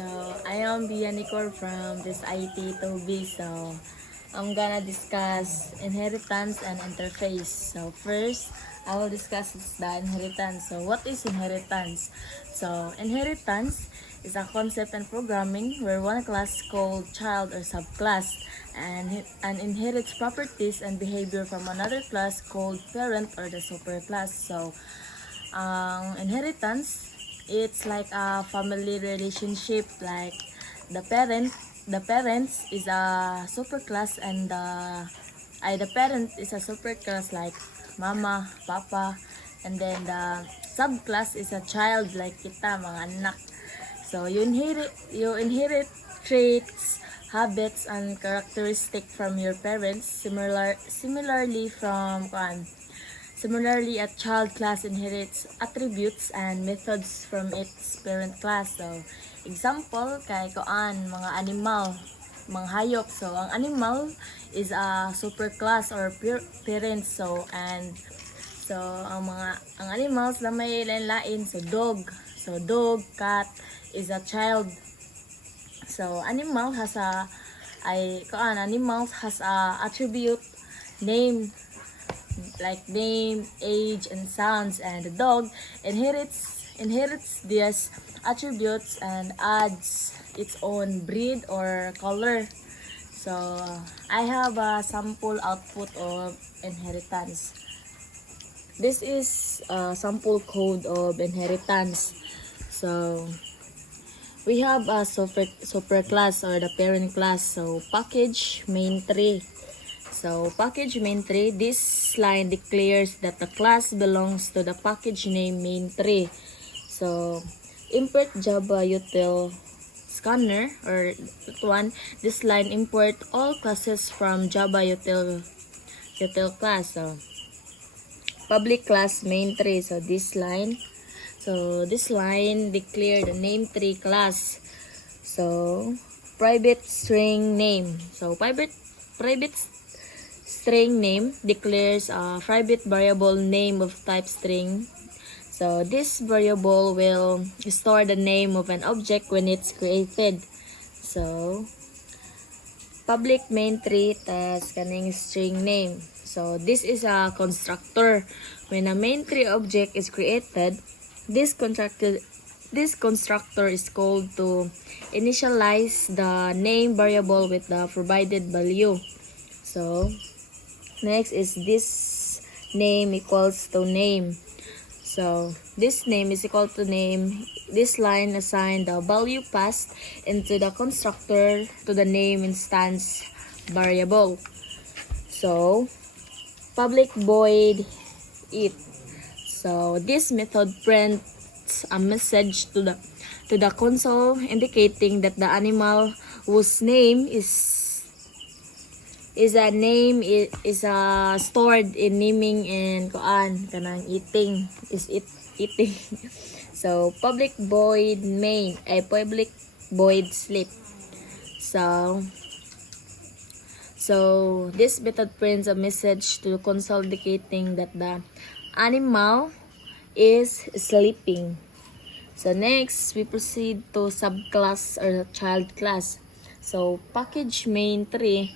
So, I am Bia Nicole from this IT2B. So, I'm gonna discuss inheritance and interface. So, first, I will discuss the inheritance. So, what is inheritance? So, inheritance is a concept in programming where one class called child or subclass and inherits properties and behavior from another class called parent or the superclass. So, inheritance, it's like a family relationship. Like the parent, the parents is a superclass, and the parent is a superclass like mama, papa, and then the subclass is a child like kita, mga anak. So you inherit traits, habits, and characteristic from your parents. Similarly, a child class inherits attributes and methods from its parent class. So, example, kay koan, mga animal, mga hayop. So, ang animal is a superclass or parent. Ang animals na may lain-lain. So, dog. So, dog, cat is a child. So, animals has a attribute, name, like name, age, and sounds, and the dog inherits these attributes and adds its own breed or color. So I have a sample output of inheritance. This is a sample code of inheritance. So we have a super class or the parent class. So package main tree. So, package main tree, this line declares that the class belongs to the package name main tree. So, import Java util scanner, or that one, this line import all classes from Java util class. So, public class main tree. So, this line declare the name tree class. So, private string name. So, private string name declares a private variable name of type string. So this variable will store the name of an object when it's created. So public main tree tas kaning string name. So this is a constructor. When a main tree object is created, this constructor is called to initialize the name variable with the provided value. So next is this name equals to name. So this name is equal to name. This line assign the value passed into the constructor to the name instance variable. So public void it. So this method prints a message to the console indicating that the animal whose name is stored in naming and kanang eating is eating. So public void main ay public void sleep. So this method prints a message to the console indicating that the animal is sleeping. So next we proceed to subclass or child class. So package main tree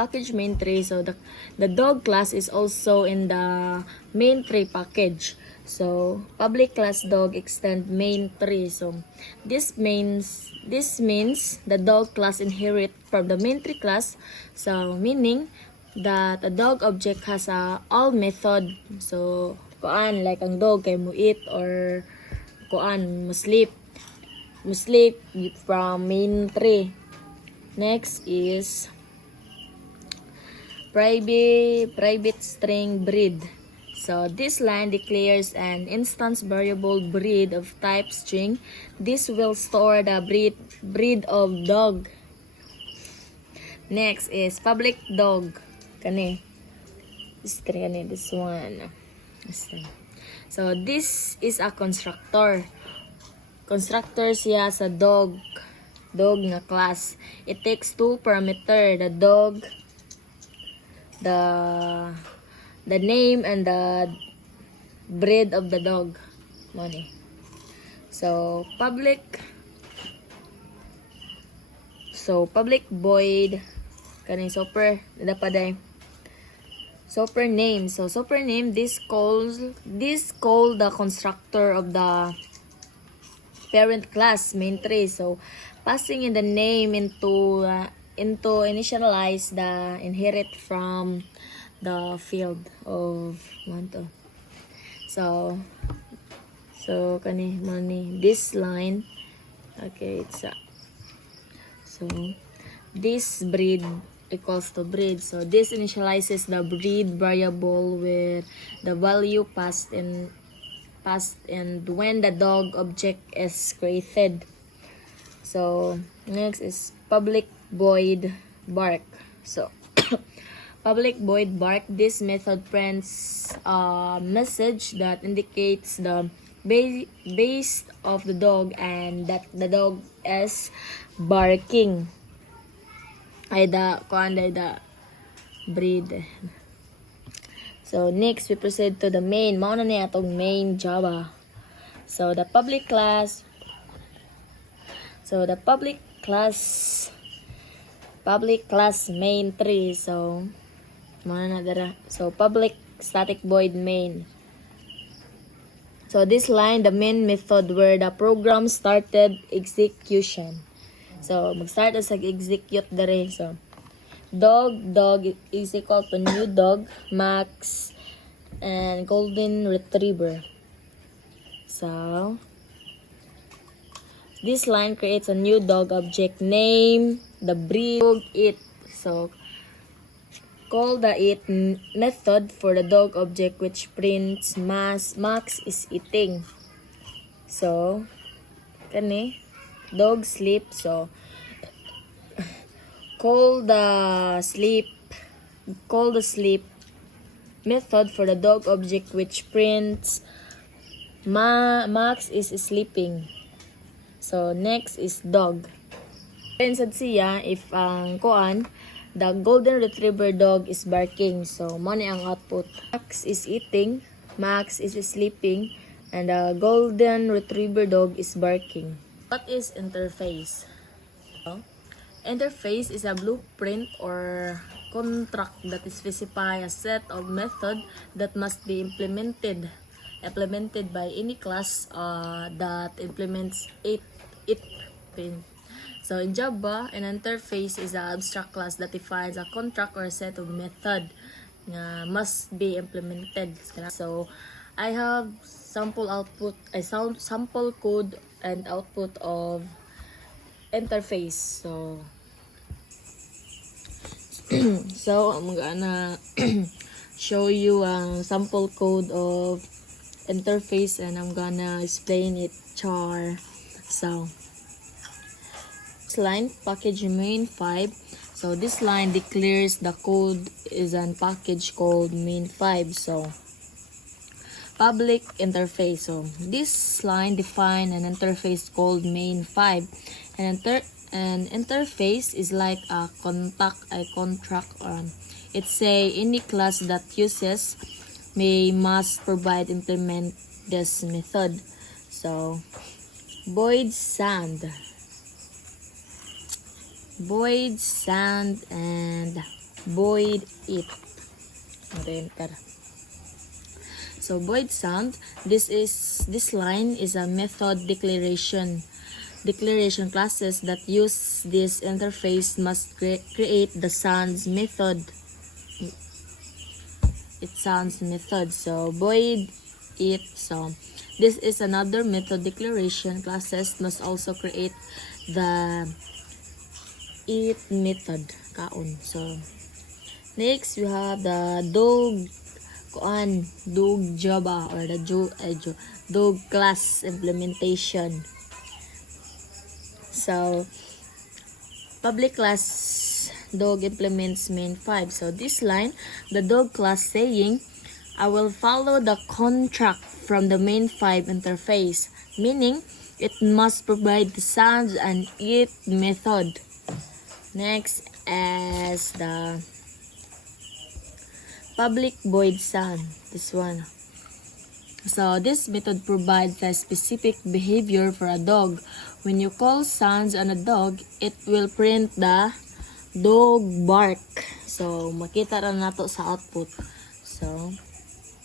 so the dog class is also in the main tree package. So public class dog extend main tree. So this means the dog class inherit from the main tree class. So meaning that the dog object has a all method. So like ang dog kay mo eat or mo sleep from main tree. Next is private string breed. So this line declares an instance variable breed of type string. This will store the breed of dog. Next is public dog. This one. So this is a constructor. Constructor siya sa dog na class. It takes two parameter, the dog, the name, and the breed of the dog. So public void kaning super dapat super name. So super name, this call the constructor of the parent class main tree. So passing in the name into initialize the inherit from the field of one. So kani money this line, okay, so this breed equals to breed. So this initializes the breed variable with the value passed and when the dog object is created. So next is public void bark. So public void bark, this method prints a message that indicates the base of the dog and that the dog is barking. Ay the breed. So next we proceed to the main. Mao na niya atong main Java. So the public class main tree. So mao na dara. So public static void main. So this line, the main method where the program started execution. So mag-start sa execute dere. So dog is equal to new dog, Max, and golden retriever. So this line creates a new dog object, name the breed, dog, it. So call the it method for the dog object which prints Max is eating. So kani dog sleep. So call the sleep method for the dog object which prints Max is sleeping. So next is dog. Sad siya if ang the golden retriever dog is barking. So mo ni ang output. Max is eating, Max is sleeping, and the golden retriever dog is barking. What is interface? Interface is a blueprint or contract that specifies a set of methods that must be implemented by any class that implements it. So in Java, an interface is an abstract class that defines a contract or a set of method na must be implemented. So I have sample code and output of interface. So I'm gonna show you a sample code of interface and I'm gonna explain it char. So this line package main 5. So this line declares the code is an package called main5. So public interface. So this line define an interface called main5. An interface is like a contract. It's say any class that uses must provide implement this method. So void sand, and void it. Enter. So void sand, this line is a method declaration classes that use this interface must create the sounds method. So void it. So this is another method declaration classes must also create the it method kaon. So next we have the dog Java or the dog class implementation. So public class dog implements main5. So this line, the dog class saying I will follow the contract from the main5 interface, meaning it must provide the sounds and it method. Next is the public void sound. This one. So this method provides a specific behavior for a dog. When you call sounds on a dog, it will print the dog bark. So makita ra nato sa output. So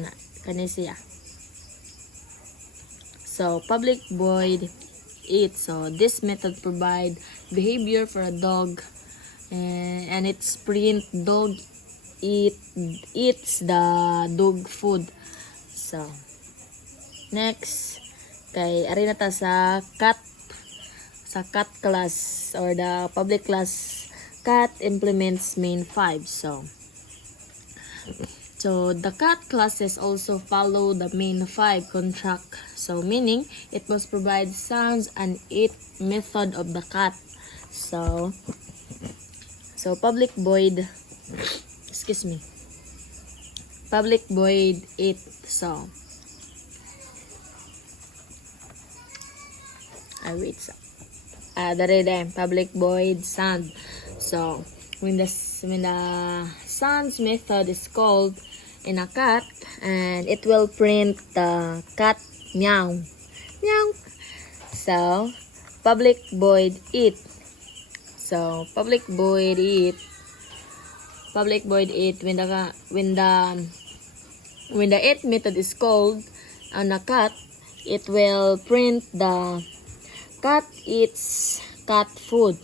na kani siya. So public void eat. So this method provide behavior for a dog, and its print dog eats the dog food. So next kay ari na ta sa cat class or the public class. Cat implements main 5. So the cat classes also follow the main 5 contract. So meaning it must provide sounds and eat method of the cat. So public void public void eat. So public void sound. So when the sounds method is called in a cat, and it will print the cat meow meow. So public void eat. So public void eat when the eat method is called on a cat, it will print the cat eats cat food.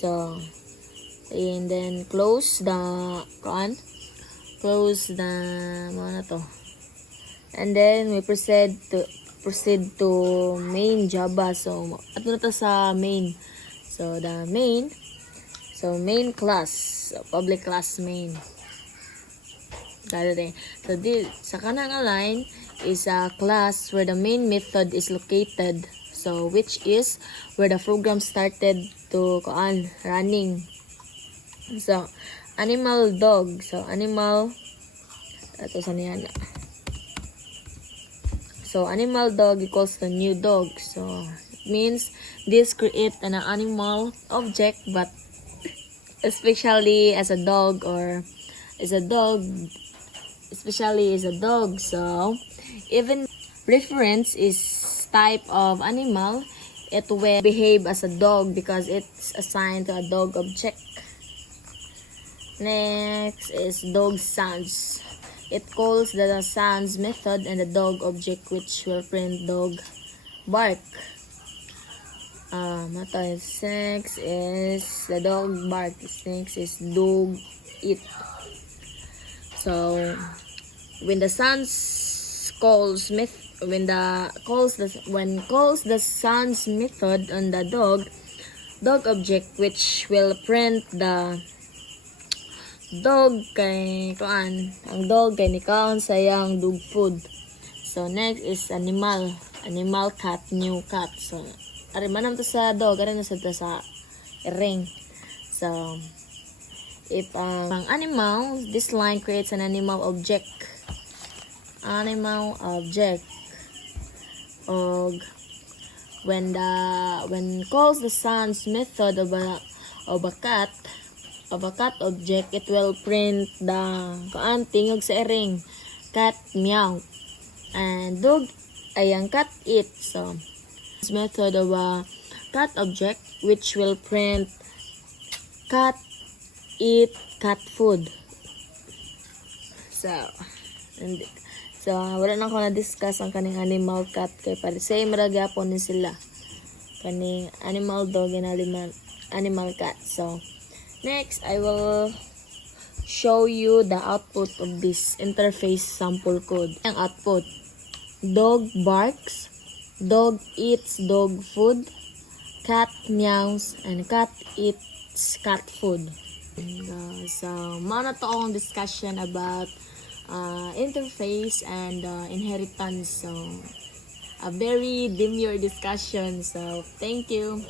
So and then close the and then we proceed to main Java. So ato na to sa main. So the main class, so public class main. So this sa kanang line is a class where the main method is located. So which is where the program started to running. So animal dog. So animal dog equals the new dog. So it means this create an animal object, but especially as a dog. So even reference is type of animal, it will behave as a dog because it's assigned to a dog object. Next is dog sounds. It calls the sounds method and the dog object, which will print dog bark. Next is the dog bark. Next is dog eat. So when the sounds calls the sounds method on the dog object, which will print the dog kay ang dog kay nikaon sayang dog food. So next is animal cat, new cat. So ari manam to sa dog, ari na sa ring. So if ang animal, this line creates an animal object. When calls the sounds method of a cat object, it will print the tingog sa ring, cat meow, and dog ay ang cat eat. So this method of a cat object, which will print cat eat cat food. So wala na ko na discuss ang kaning animal cat kay para same ra gyapon ni sila kaning animal dog and animal cat. So next I will show you the output of this interface sample code. Ang output: dog barks, dog eats dog food, cat meows, and cat eats cat food. So mao na to ang discussion about interface and inheritance. So a very demure discussion. So thank you.